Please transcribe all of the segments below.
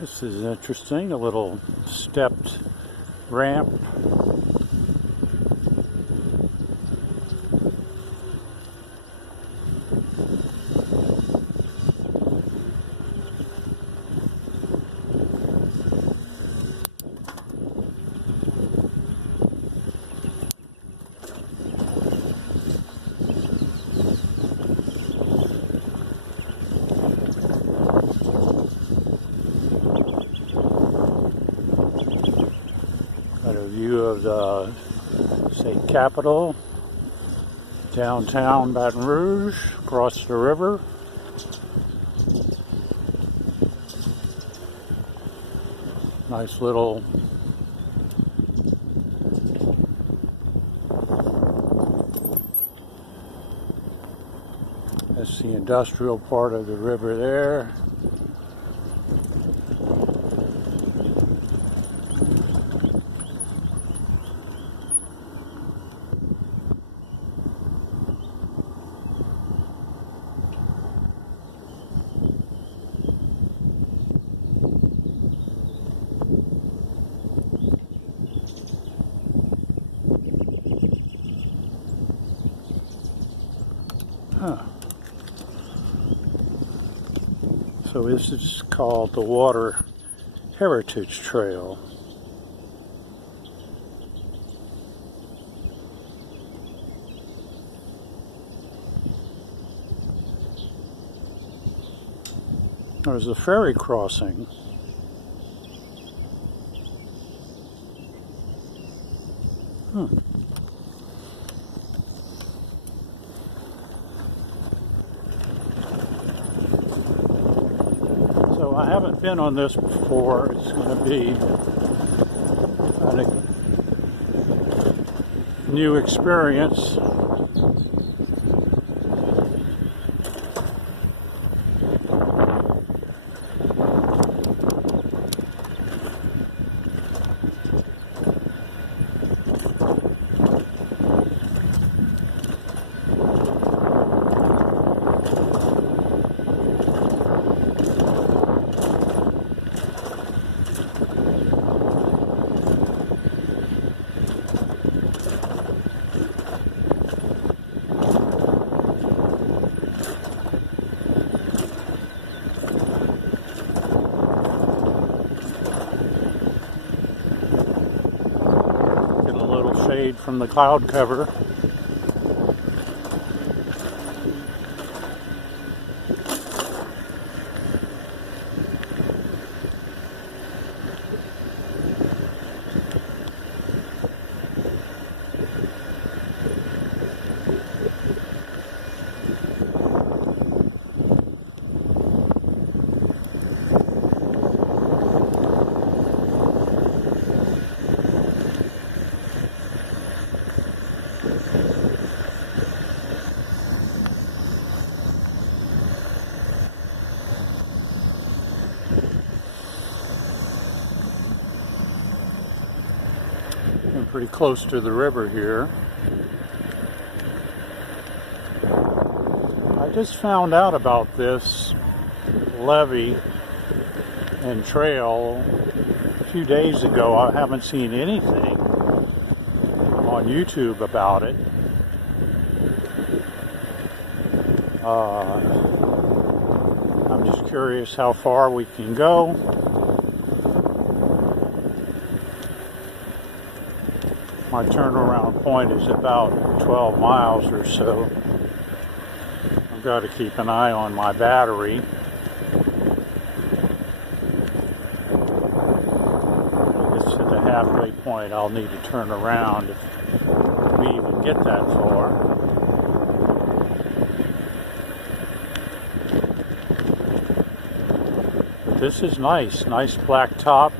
This is interesting, a little stepped ramp. Got a view of the state capitol, downtown Baton Rouge, across the river. Nice little that's the industrial part of the river there. So this is called the Water Heritage Trail. There's a ferry crossing. So I haven't been on this before. It's going to be a new experience. Shade from the cloud cover. Pretty close to the river here. I just found out about this levee and trail a few days ago. I haven't seen anything on YouTube about it. I'm just curious how far we can go. My turnaround point is about 12 miles or so. I've got to keep an eye on my battery. It's at the halfway point. I'll need to turn around if we even get that far. But this is nice blacktop.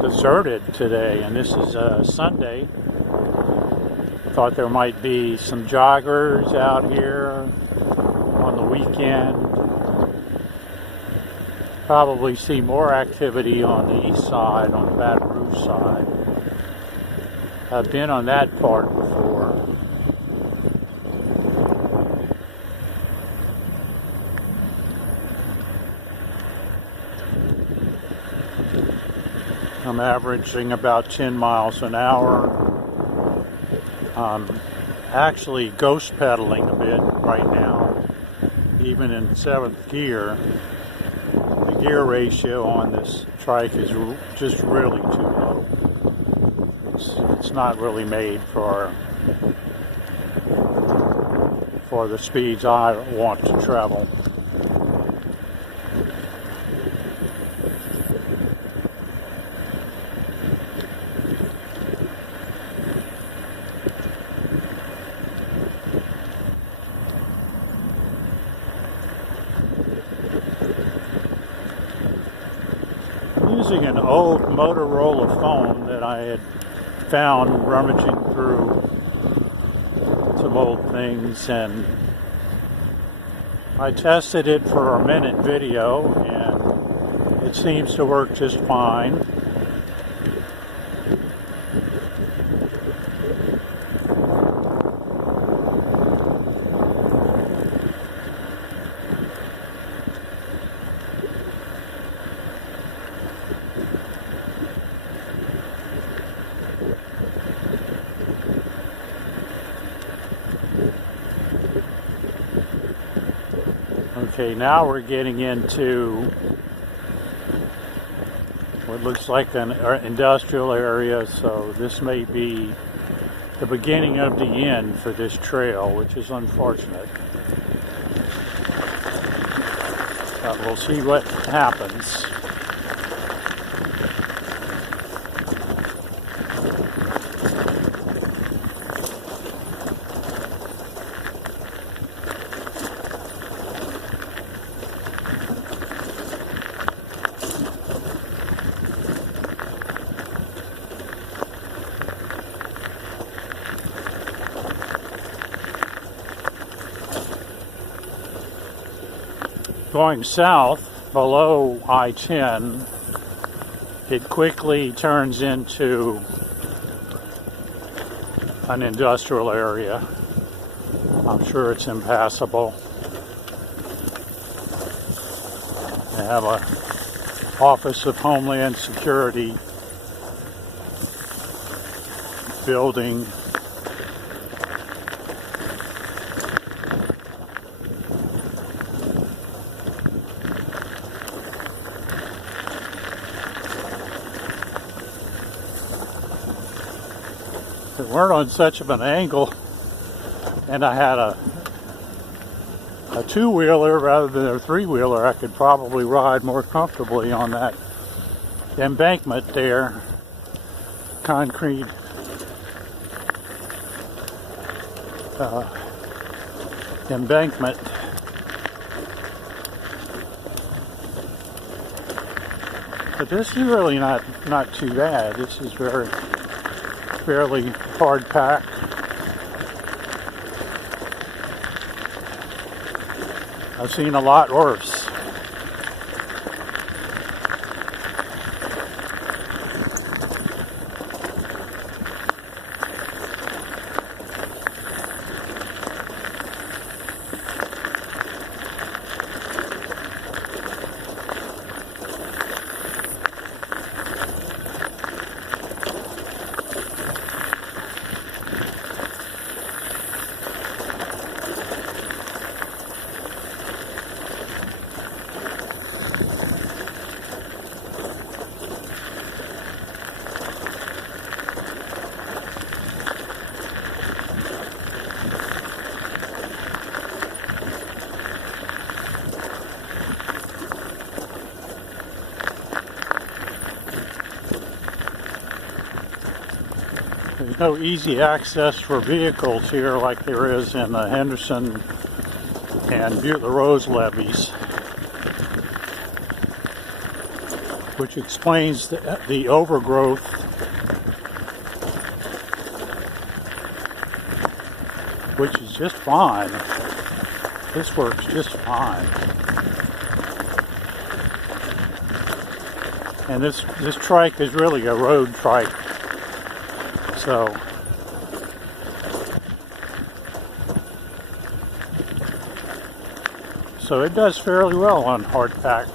Deserted today, and this is Sunday. I thought there might be some joggers out here on the weekend. Probably see more activity on the east side, on the Baton Rouge side. I've been on that part before. I'm averaging about 10 miles an hour. I'm actually ghost pedaling a bit right now, even in 7th gear. The gear ratio on this trike is just really too low. It's not really made for the speeds I want to travel. Using an old Motorola phone that I had found rummaging through some old things, and I tested it for a minute video and it seems to work just fine. Okay, now we're getting into what looks like an industrial area, so this may be the beginning of the end for this trail, which is unfortunate. But we'll see what happens. Going south below I-10, it quickly turns into an industrial area. I'm sure it's impassable. They have a Office of Homeland Security building. If it weren't on such of an angle and I had a two-wheeler rather than a three-wheeler, I could probably ride more comfortably on that embankment there. Concrete embankment. But this is really not too bad. This is fairly hard packed. I've seen a lot worse. There's no easy access for vehicles here like there is in the Henderson and Butler Rose levees, which explains the overgrowth which is just fine. This works just fine. And this trike is really a road trike. So it does fairly well on hard pack.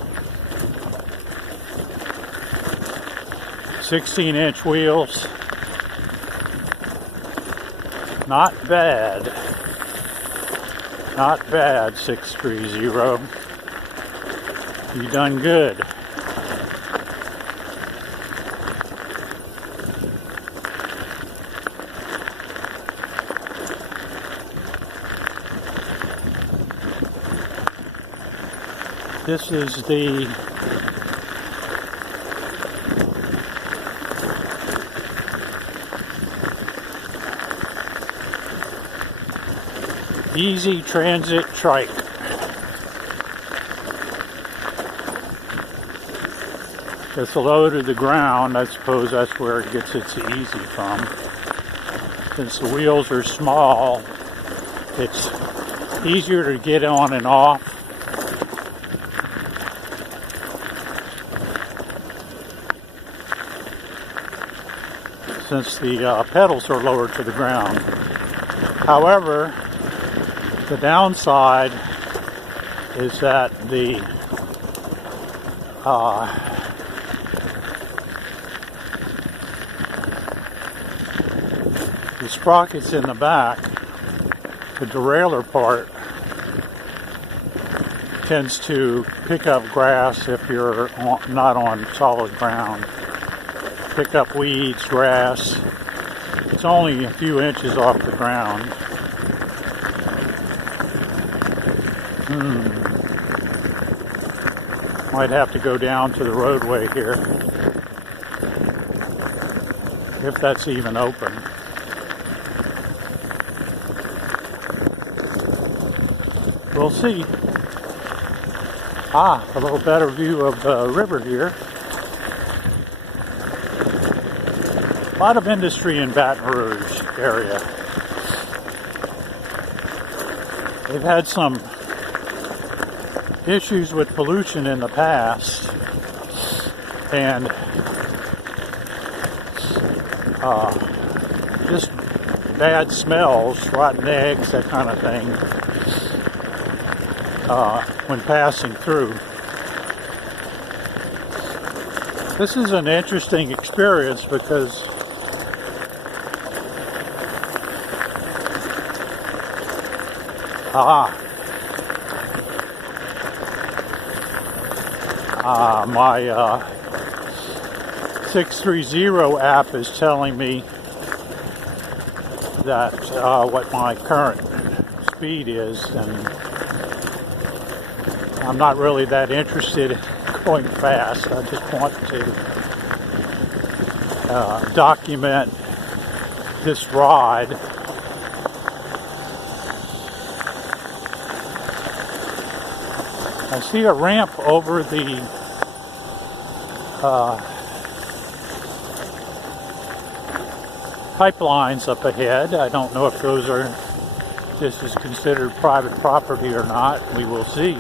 16-inch wheels. Not bad. Not bad, 630. You done good. This is the Easy Transit Trike. It's low to the ground. I suppose that's where it gets its easy from. Since the wheels are small, it's easier to get on and off. Since the pedals are lower to the ground. However, the downside is that the sprockets in the back, the derailleur part, tends to pick up grass if you're not on solid ground. Pick up weeds, grass. It's only a few inches off the ground. Might have to go down to the roadway here, if that's even open. We'll see. A little better view of the river here. A lot of industry in Baton Rouge area. They've had some issues with pollution in the past, and just bad smells, rotten eggs, that kind of thing, when passing through. This is an interesting experience because my 630 app is telling me that what my current speed is, and I'm not really that interested in going fast. I just want to document this ride. I see a ramp over the pipelines up ahead. I don't know if this is considered private property or not. We will see.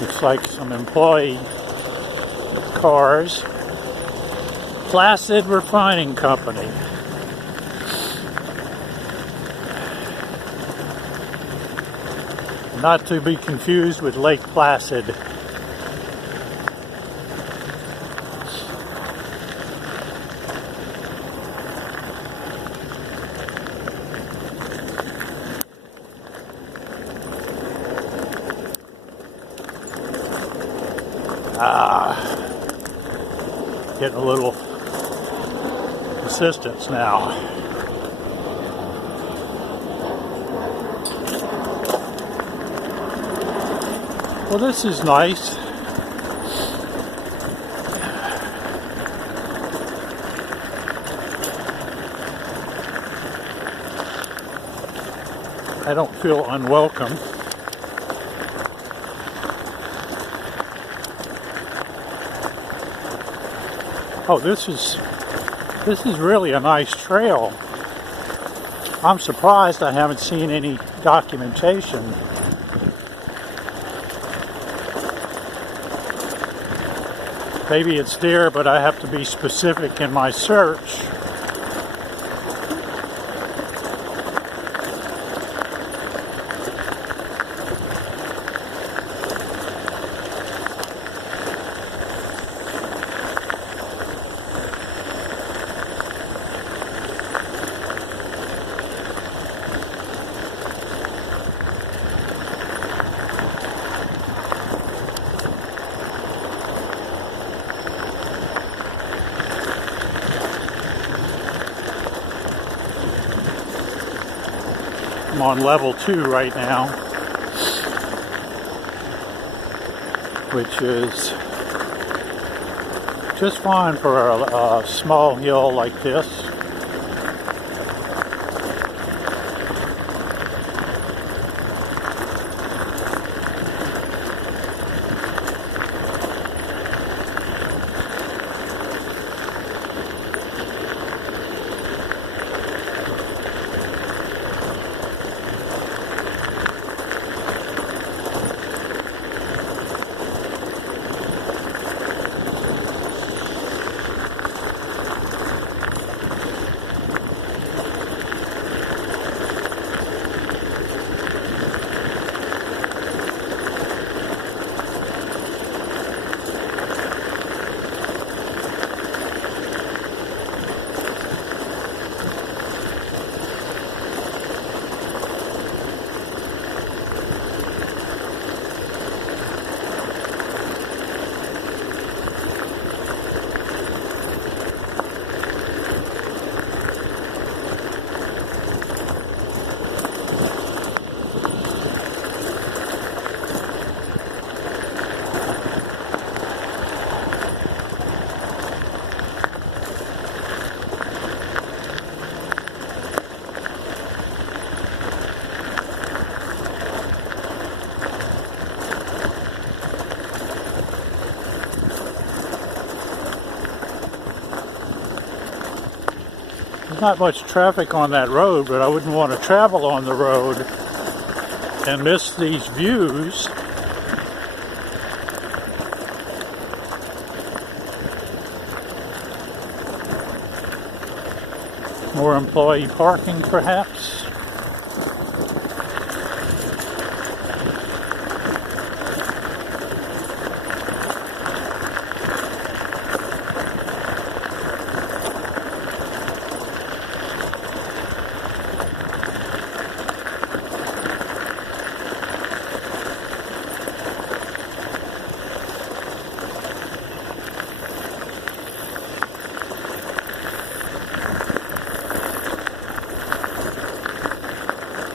Looks like some employee cars. Placid Refining Company. Not to be confused with Lake Placid. Getting a little assistance now. Well, this is nice. I don't feel unwelcome. Oh, this is This is really a nice trail. I'm surprised I haven't seen any documentation. Maybe it's there, but I have to be specific in my search. I'm on level 2 right now, which is just fine for a small hill like this. There's not much traffic on that road, but I wouldn't want to travel on the road and miss these views. More employee parking, perhaps.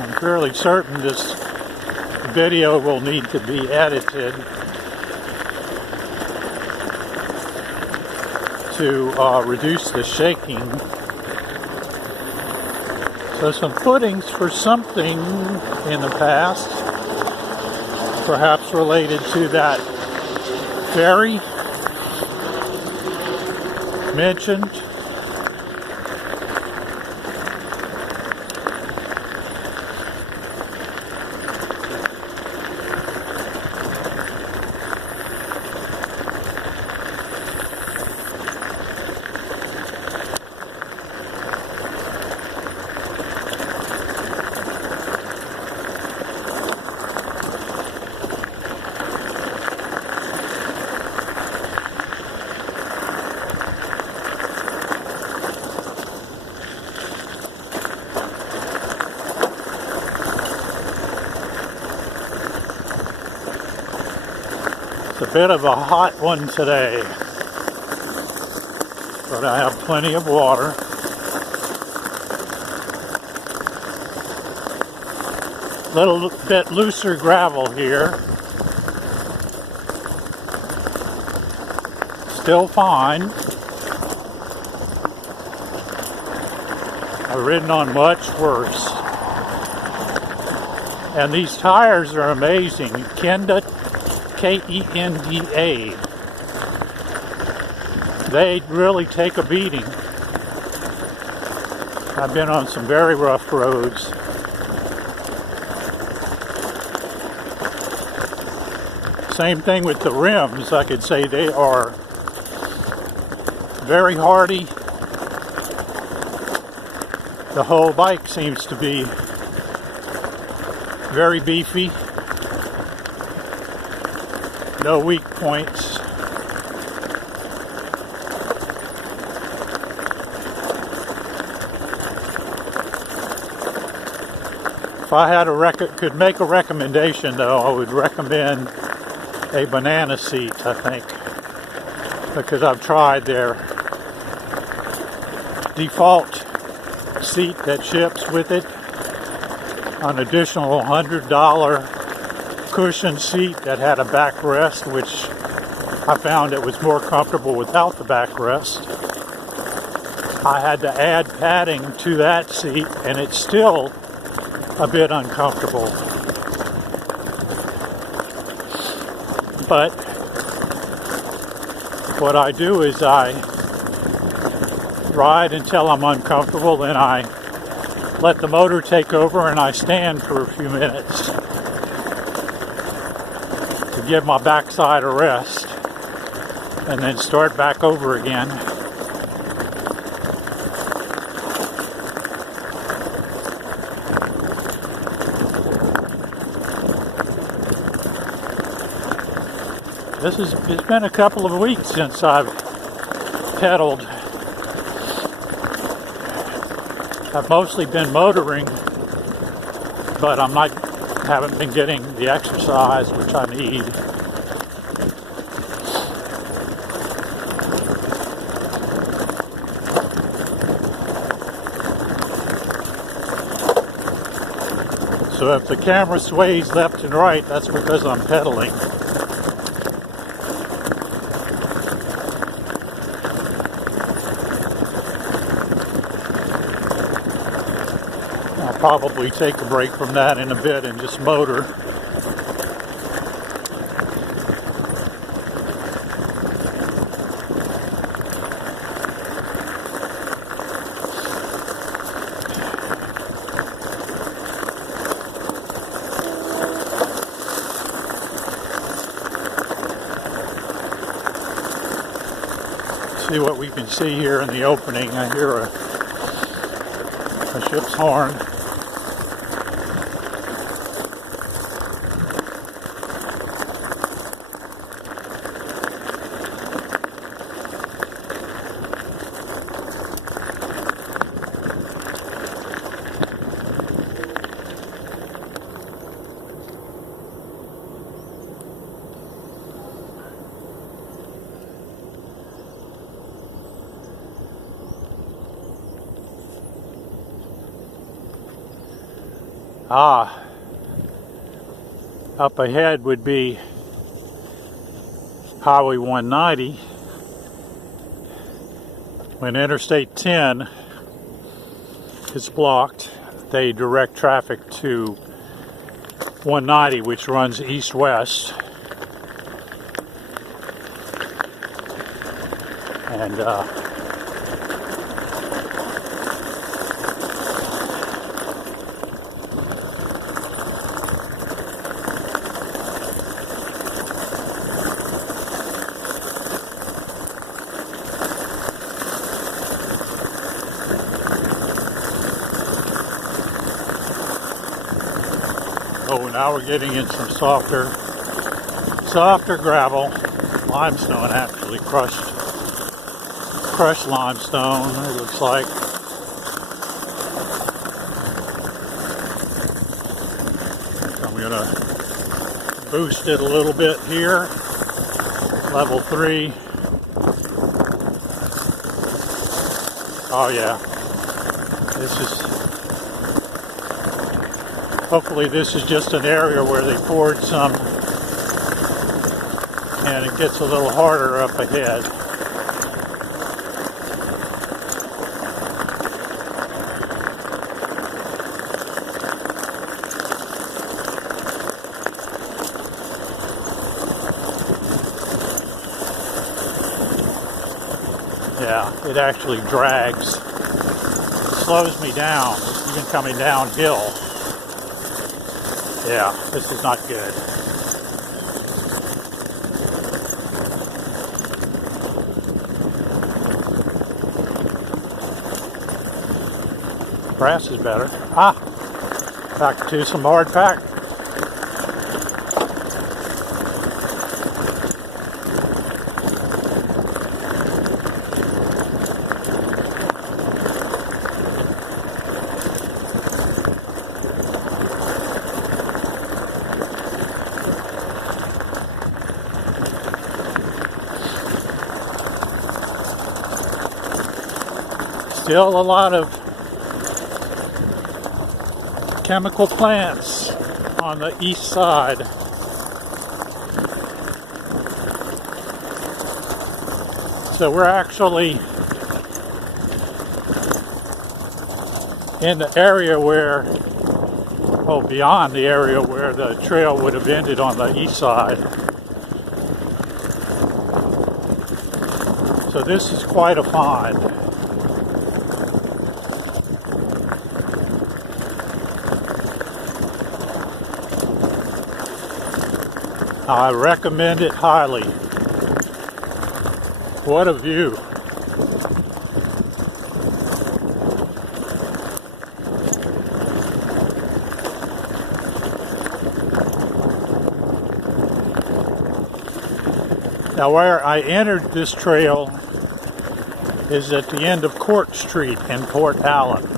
I'm fairly certain this video will need to be edited to reduce the shaking. So some footings for something in the past, perhaps related to that ferry mentioned. It's a bit of a hot one today, but I have plenty of water. Little bit looser gravel here. Still fine. I've ridden on much worse. And these tires are amazing. Kenda, K-E-N-D-A. They really take a beating. I've been on some very rough roads. Same thing with the rims. I could say they are very hardy. The whole bike seems to be very beefy. No weak points. If I had could make a recommendation though, I would recommend a banana seat, I think, because I've tried their default seat that ships with it, an additional $100 cushion seat that had a backrest, which I found it was more comfortable without the backrest. I had to add padding to that seat, and it's still a bit uncomfortable. But what I do is I ride until I'm uncomfortable, then I let the motor take over and I stand for a few minutes to give my backside a rest and then start back over again. It's been a couple of weeks since I've pedaled. I've mostly been motoring, but haven't been getting the exercise which I need. So if the camera sways left and right, that's because I'm pedaling. Probably take a break from that in a bit and just motor. See what we can see here in the opening. I hear a ship's horn. Up ahead would be Highway 190. When Interstate 10 is blocked, they direct traffic to 190, which runs east-west. And now we're getting in some softer gravel, limestone actually, crushed limestone, it looks like. I'm gonna boost it a little bit here, level 3. Oh yeah, hopefully this is just an area where they poured some and it gets a little harder up ahead. Yeah, it actually drags. slows me down, even coming downhill. Yeah, this is not good. Grass is better. Back to some hard pack. Still a lot of chemical plants on the east side. So we're actually in the area where, oh, beyond the area where the trail would have ended on the east side. So this is quite a find. I recommend it highly. What a view. Now where I entered this trail is at the end of Court Street in Port Allen.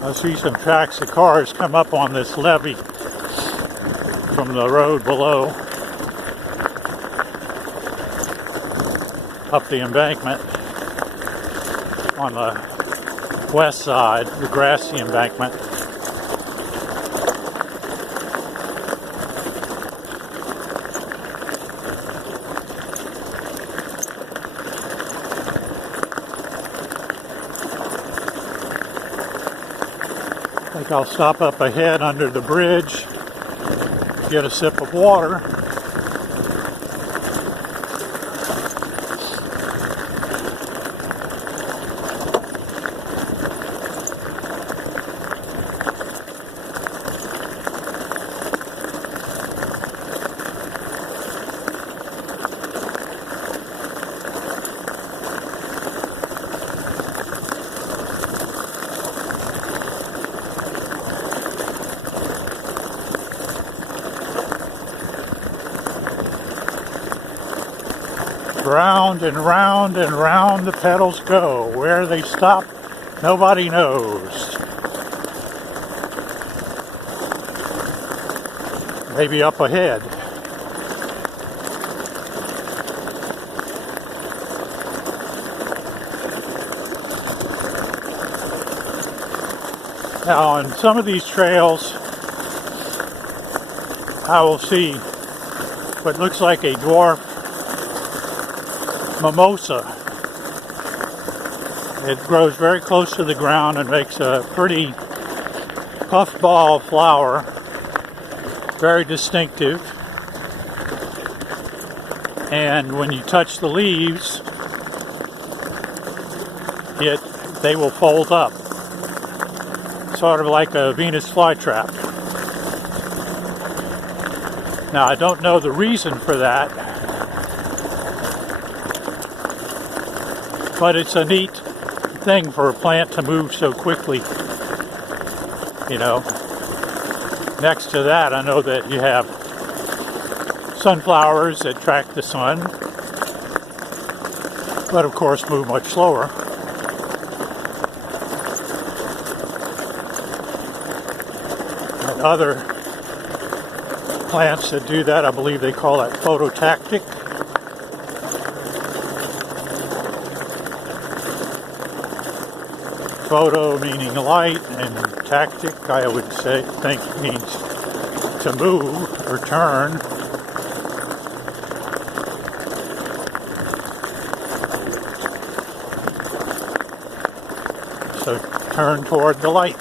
I see some tracks of cars come up on this levee from the road below, up the embankment on the west side, the grassy embankment. I think I'll stop up ahead under the bridge, get a sip of water. Round and round and round the pedals go. Where they stop, nobody knows. Maybe up ahead. Now on some of these trails, I will see what looks like a dwarf mimosa. It grows very close to the ground and makes a pretty puffball flower, very distinctive. And when you touch the leaves, they will fold up, sort of like a Venus flytrap. Now I don't know the reason for that, but it's a neat thing for a plant to move so quickly. You know, next to that, I know that you have sunflowers that track the sun, but of course move much slower. other plants that do that. I believe they call that phototactic. Photo meaning light, and tactic I would think means to move or turn. So turn toward the light.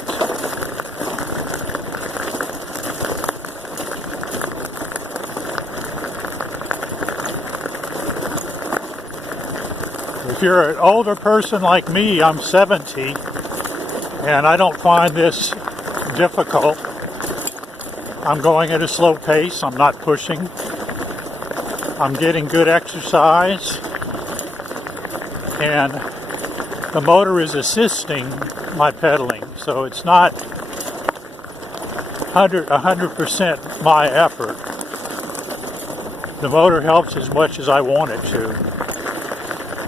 If you're an older person like me, I'm 70, and I don't find this difficult. I'm going at a slow pace. I'm not pushing. I'm getting good exercise, and the motor is assisting my pedaling, so it's not 100% my effort. The motor helps as much as I want it to.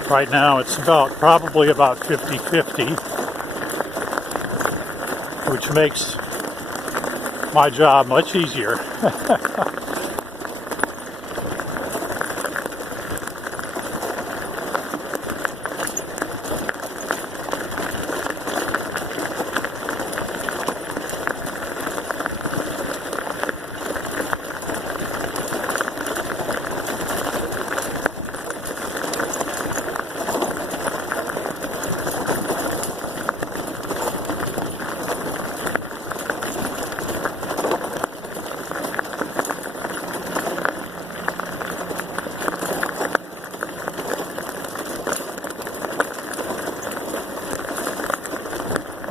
Right now it's probably about 50-50, which makes my job much easier.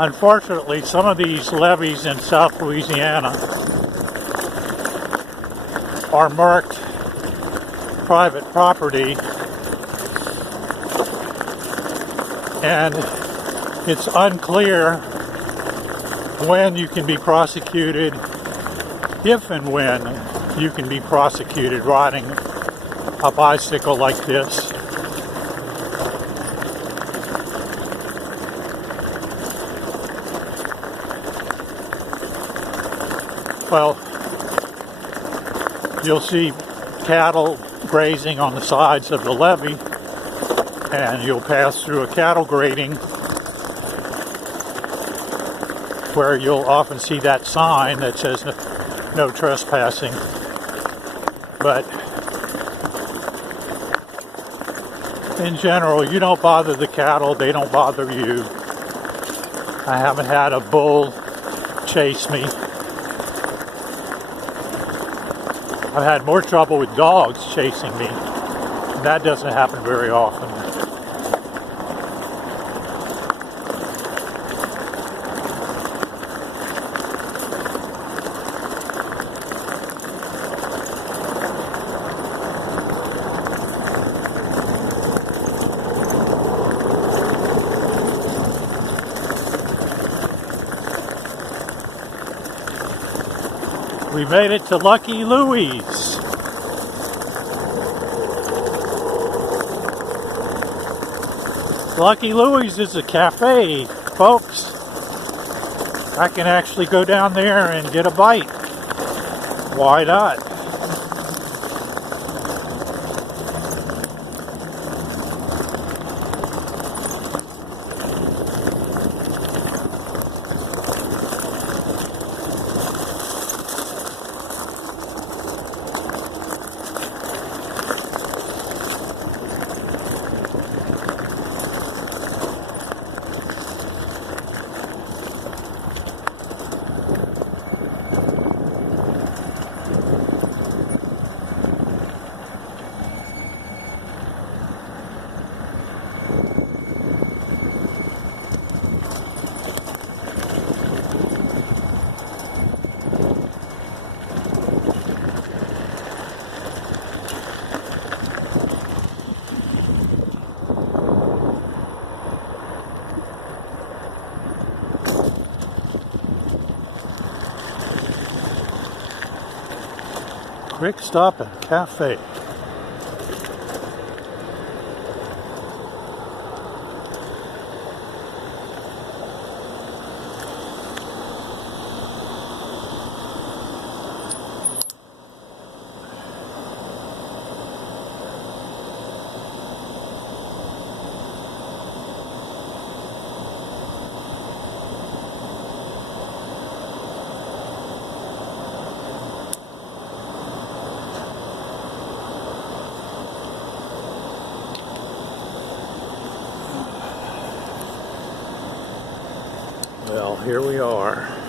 Unfortunately, some of these levees in South Louisiana are marked private property, and it's unclear when you can be prosecuted, if and when you can be prosecuted riding a bicycle like this. Well, you'll see cattle grazing on the sides of the levee, and you'll pass through a cattle grading where you'll often see that sign that says no trespassing. But in general, you don't bother the cattle, they don't bother you. I haven't had a bull chase me. I've had more trouble with dogs chasing me, and that doesn't happen very often. We made it to Lucky Louie's. Lucky Louie's is a cafe, folks. I can actually go down there and get a bite. Why not? Quick Stop and Cafe. Well, here we are.